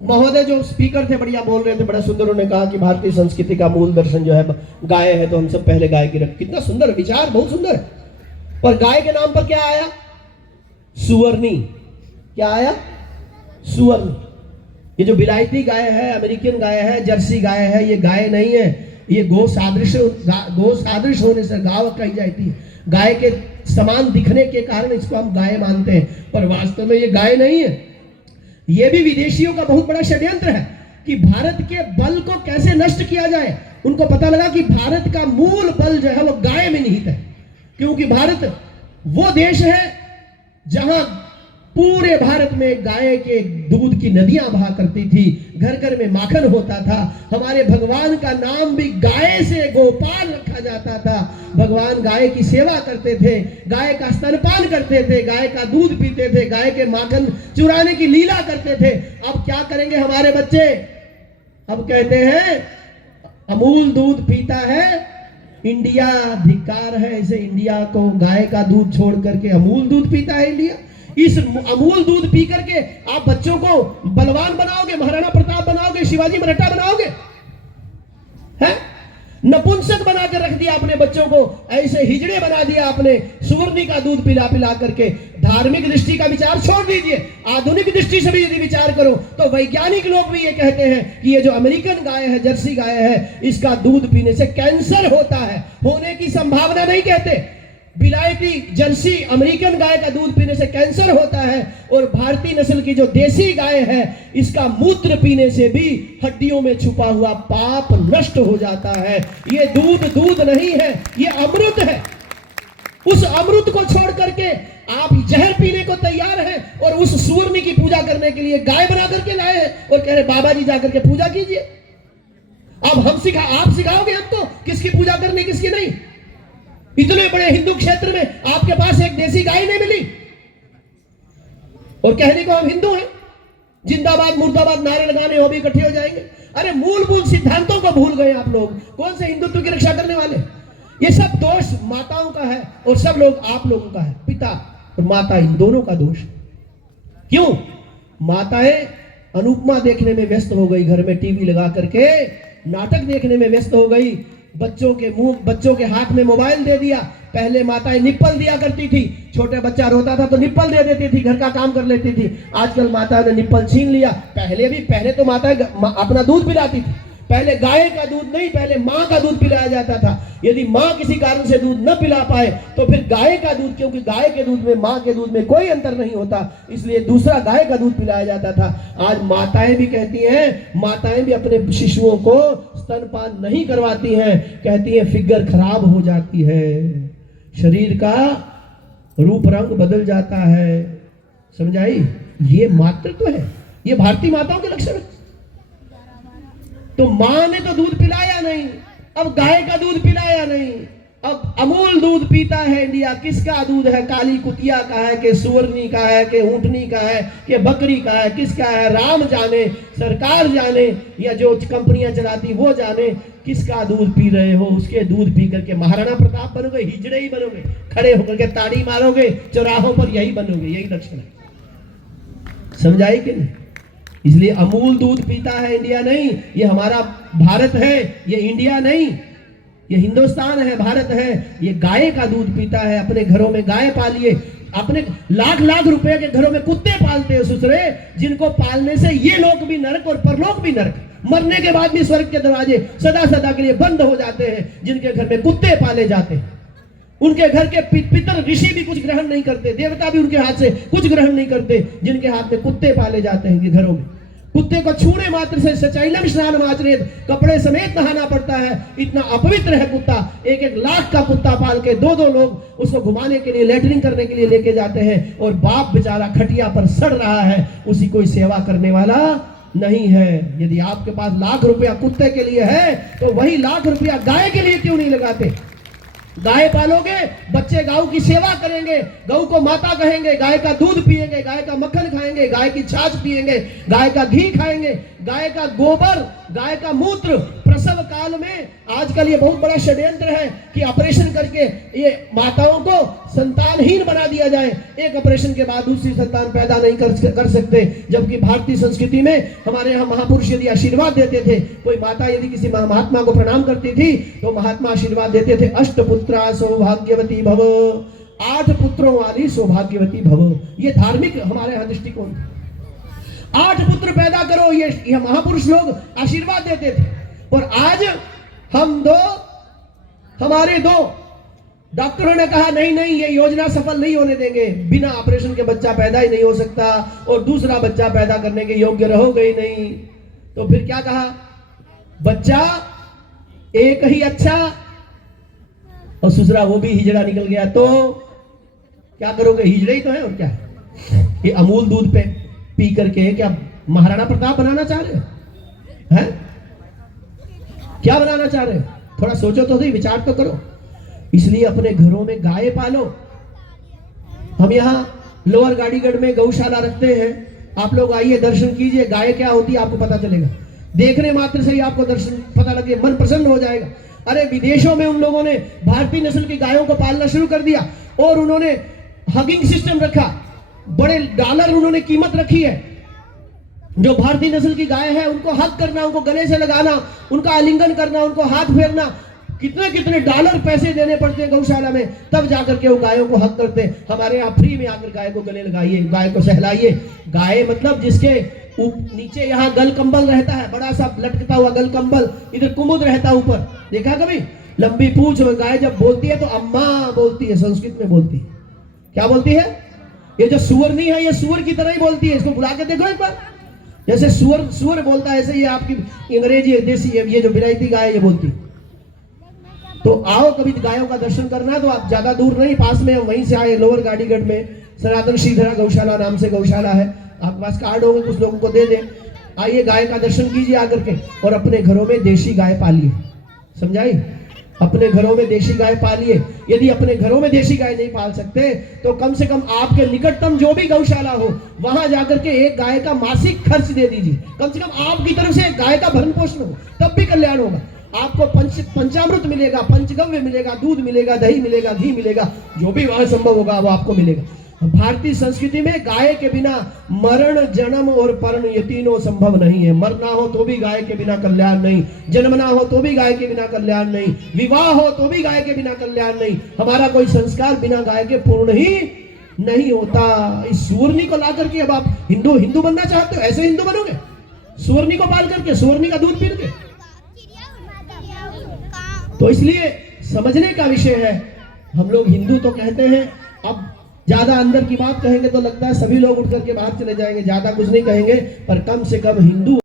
महोदय जो स्पीकर थे बढ़िया बोल रहे थे, बड़ा सुंदर। उन्होंने कहा कि भारतीय संस्कृति का मूल दर्शन जो है गाय है, तो हम सब पहले गाय की रख। कितना सुंदर विचार, बहुत सुंदर। पर गाय के नाम पर क्या आया? सुवर्णी। क्या आया? सुवर्ण। ये जो विलायती गाय है, अमेरिकन गाय है, जर्सी गाय है, ये गाय नहीं है। ये गो सादृश होने से गाय कही जाती है। गाय के समान दिखने के कारण इसको हम गाय मानते हैं, पर वास्तव में ये गाय नहीं है। ये भी विदेशियों का बहुत बड़ा षड्यंत्र है कि भारत के बल को कैसे नष्ट किया जाए। उनको पता लगा कि भारत का मूल बल जो है वो गाय में निहित है, क्योंकि भारत वो देश है जहां पूरे भारत में गाय के दूध की नदियां बहा करती थी, घर घर में माखन होता था। हमारे भगवान का नाम भी गाय से गोपाल रखा जाता था। भगवान गाय की सेवा करते थे, गाय का स्तनपान करते थे, गाय का दूध पीते थे, गाय के माखन चुराने की लीला करते थे। अब क्या करेंगे हमारे बच्चे? अब कहते हैं अमूल दूध पीता है इंडिया, धिक्कार है इसे इंडिया को। गाय का दूध छोड़ करके अमूल दूध पीता है इंडिया। इस अमूल दूध पी करके आप बच्चों को बलवान बनाओगे, महाराणा प्रताप बनाओगे, शिवाजी मराठा बनाओगे? हैं? नपुंसक बना कर रख दिया अपने बच्चों को, ऐसे हिजड़े बना दिया आपने सुवर्णी का दूध पिला पिला करके। धार्मिक दृष्टि का विचार छोड़ दीजिए, आधुनिक दृष्टि से भी यदि विचार करो तो वैज्ञानिक लोग भी ये कहते हैं कि ये जो अमेरिकन गाय है, जर्सी गाय है, इसका दूध पीने से कैंसर होता है। होने की संभावना नहीं कहते। विलायती जर्सी अमेरिकन गाय का दूध पीने से कैंसर होता है, और भारतीय नस्ल की जो देसी गाय है, इसका मूत्र पीने से भी हड्डियों में छुपा हुआ पाप नष्ट हो जाता है। ये दूध नहीं है, ये अमृत है। उस अमृत को छोड़ करके आप जहर पीने को तैयार हैं, और उस सुवर्ण की पूजा करने के लिए गाय बना करके लाए हैं और कह रहे बाबा जी जाकर के पूजा कीजिए। अब आप सिखाओगे हमको किसकी पूजा करनी किसकी नहीं? इतने बड़े हिंदू क्षेत्र में आपके पास एक देसी गाय नहीं मिली, और कहने को हम हिंदू हैं, जिंदाबाद मुर्दाबाद नारे लगाने हो भी इकट्ठे हो जाएंगे। अरे मूलभूत सिद्धांतों को भूल गए आप लोग। कौन से हिंदुत्व की रक्षा करने वाले? ये सब दोष माताओं का है, और सब लोग आप लोगों का है। पिता और माता इन दोनों का दोष। क्यों? माताएं अनुपमा देखने में व्यस्त हो गई, घर में टीवी लगा करके नाटक देखने में व्यस्त हो गई, बच्चों के हाथ में मोबाइल दे दिया। पहले माताएं निप्पल दिया करती थी, छोटे बच्चा रोता था तो निप्पल दे देती थी, घर का काम कर लेती थी। आजकल माताओं ने निप्पल छीन लिया। पहले तो माताएं अपना दूध पिलाती थी। पहले गाय का दूध नहीं, पहले माँ का दूध पिलाया जाता था। यदि माँ किसी कारण से दूध न पिला पाए तो फिर गाय का दूध, क्योंकि गाय के दूध में माँ के दूध में कोई अंतर नहीं होता, इसलिए दूसरा गाय का दूध पिलाया जाता था। आज माताएं भी कहती हैं, माताएं भी अपने शिशुओं को स्तनपान नहीं करवाती हैं। कहती हैं फिगर खराब हो जाती है, शरीर का रूप रंग बदल जाता है। समझाई? ये मातृत्व है, ये भारतीय माताओं के लक्षण है। तो मां ने तो दूध पिलाया नहीं, अब गाय का दूध पिलाया नहीं, अब अमूल दूध पीता है इंडिया। किसका दूध है? काली कुतिया का है कि सुवर्णी का है कि ऊंटनी का है कि बकरी का है? किसका है? राम जाने, सरकार जाने, या जो कंपनियां चलाती वो जाने किसका दूध पी रहे हो। उसके दूध पी करके महाराणा प्रताप बनोगे, हिजड़े ही बनोगे, खड़े होकर के ताड़ी मारोगे चौराहों पर, यही बनोगे, यही लक्षण है। समझाई कि नहीं? इसलिए अमूल दूध पीता है इंडिया नहीं, ये हमारा भारत है, ये इंडिया नहीं, ये हिंदुस्तान है, भारत है। ये गाय का दूध पीता है। अपने घरों में गाय पालिए। अपने लाख लाख रुपए के घरों में कुत्ते पालते हो ससुरे, जिनको पालने से ये लोक भी नरक और परलोक भी नरक, मरने के बाद भी स्वर्ग के दरवाजे सदा सदा के लिए बंद हो जाते हैं। जिनके घर में कुत्ते पाले जाते हैं, उनके घर के पितर ऋषि भी कुछ ग्रहण नहीं करते, देवता भी उनके हाथ से कुछ ग्रहण नहीं करते, जिनके हाथ में कुत्ते पाले जाते हैं घरों में। कुत्ते को छूने मात्र से सचैलम स्नान माचरेत, कपड़े समेत नहाना पड़ता है, इतना अपवित्र है कुत्ता। 1-1 लाख का कुत्ता पाल के 2-2 लोग उसको घुमाने के लिए, लैट्रिन करने के लिए लेके जाते हैं, और बाप बेचारा खटिया पर सड़ रहा है, उसी कोई सेवा करने वाला नहीं है। यदि आपके पास लाख रुपया कुत्ते के लिए है तो वही लाख रुपया गाय के लिए क्यों नहीं लगाते? गाय पालोगे, बच्चे गाय की सेवा करेंगे, गौ को माता कहेंगे, गाय का दूध पिएंगे, गाय का मक्खन खाएंगे, गाय की छाछ पिएंगे, गाय का घी खाएंगे, गाय का गोबर, गाय का मूत्र प्रसव काल में आजकल ये बहुत बड़ा षड्यंत्र है कि ऑपरेशन करके ये माताओं को संतानहीन बना दिया जाए, एक ऑपरेशन के बाद दूसरी संतान पैदा नहीं कर सकते। जबकि भारतीय संस्कृति में हमारे यहाँ महापुरुष यदि आशीर्वाद देते थे, कोई माता यदि किसी महात्मा को प्रणाम करती थी तो महात्मा आशीर्वाद देते थे, अष्टपुत्रा सौभाग्यवती भव, 8 पुत्रों वाली सौभाग्यवती भव। ये धार्मिक हमारे यहाँ दृष्टिकोण, 8 पुत्र पैदा करो, ये महापुरुष लोग आशीर्वाद देते थे। और आज हम 2, हमारे 2 डॉक्टरों ने कहा नहीं नहीं, ये योजना सफल नहीं होने देंगे, बिना ऑपरेशन के बच्चा पैदा ही नहीं हो सकता और दूसरा बच्चा पैदा करने के योग्य रहोगे ही नहीं। तो फिर क्या कहा, बच्चा एक ही अच्छा और दूसरा वो भी हिजड़ा निकल गया, तो क्या करोगे, हिजड़े ही तो है और क्या। ये अमूल दूध पे पी करके क्या महाराणा प्रताप बनाना चाह रहे हो हैं? क्या बनाना चाह रहे हो? थोड़ा सोचो तो सही, विचार तो करो। इसलिए अपने घरों में गाय पालो। हम यहाँ लोअर गाड़ीगढ़ में गौशाला रखते हैं, आप लोग आइए दर्शन कीजिए, गाय क्या होती है आपको पता चलेगा। देखने मात्र से ही आपको दर्शन पता लगे, मन प्रसन्न हो जाएगा। अरे विदेशों में उन लोगों ने भारतीय नस्ल की गायों को पालना शुरू कर दिया और उन्होंने हगिंग सिस्टम रखा, बड़े डॉलर उन्होंने कीमत रखी है। जो भारतीय नस्ल की गाय है उनको हक करना, उनको गले से लगाना, उनका आलिंगन करना, उनको हाथ फेरना, कितने कितने डॉलर पैसे देने पड़ते हैं गौशाला में, तब जाकर के वो गायों को हक करते हैं। हमारे यहाँ फ्री में आकर गाय को गले लगाइए, गाय को सहलाइए। गाय मतलब जिसके नीचे यहाँ गल कंबल रहता है, बड़ा सा लटकता हुआ गल कंबल, इधर कुमुद रहता है ऊपर, देखा कभी? लंबी पूंछ और गाय जब बोलती है तो अम्मा बोलती है, संस्कृत में बोलती है। क्या बोलती है? ये जो सुअर नहीं है, ये सुअर की तरह ही बोलती है। इसको बुला के देखो एक बार, जैसे सुअर बोलता है ऐसे ये आपकी अंग्रेजी देसी ये जो विलायती गाय ये बोलती। तो आओ कभी गायों का दर्शन करना है तो आप ज्यादा दूर नहीं, पास में वहीं से आए, लोअर गाड़ीगढ़ में सनातन श्रीधरा गौशाला नाम से गौशाला है, आपके पास कार्ड होगा, कुछ लोगों को दे दे। आइए गाय का दर्शन कीजिए आकर के और अपने घरों में देशी गाय पालिए। समझाई? अपने घरों में देशी गाय पालिए। यदि अपने घरों में देशी गाय नहीं पाल सकते तो कम से कम आपके निकटतम जो भी गौशाला हो वहां जाकर के एक गाय का मासिक खर्च दे दीजिए। कम से कम आपकी तरफ से एक गाय का भरण पोषण हो, तब भी कल्याण होगा। आपको पंचामृत मिलेगा, पंचगव्य मिलेगा, दूध मिलेगा, दही मिलेगा, घी मिलेगा, जो भी वहां संभव होगा वो आपको मिलेगा। भारतीय संस्कृति में गाय के बिना मरण, जन्म और परण ये तीनों संभव नहीं है। मरना हो तो भी गाय के बिना कल्याण नहीं, जन्मना हो तो भी गाय के बिना कल्याण नहीं, विवाह हो तो भी गाय के बिना कल्याण नहीं। हमारा कोई संस्कार बिना गाय के पूर्ण ही नहीं होता। इस सुअरनी को ला करके अब आप हिंदू बनना चाहते हो, ऐसे हिंदू बनोगे? सुअरनी को पाल करके, सुअरनी का दूध पी के? तो इसलिए समझने का विषय है। हम लोग हिंदू तो कहते हैं, अब ज्यादा अंदर की बात कहेंगे तो लगता है सभी लोग उठ करके बाहर चले जाएंगे, ज्यादा कुछ नहीं कहेंगे, पर कम से कम हिंदू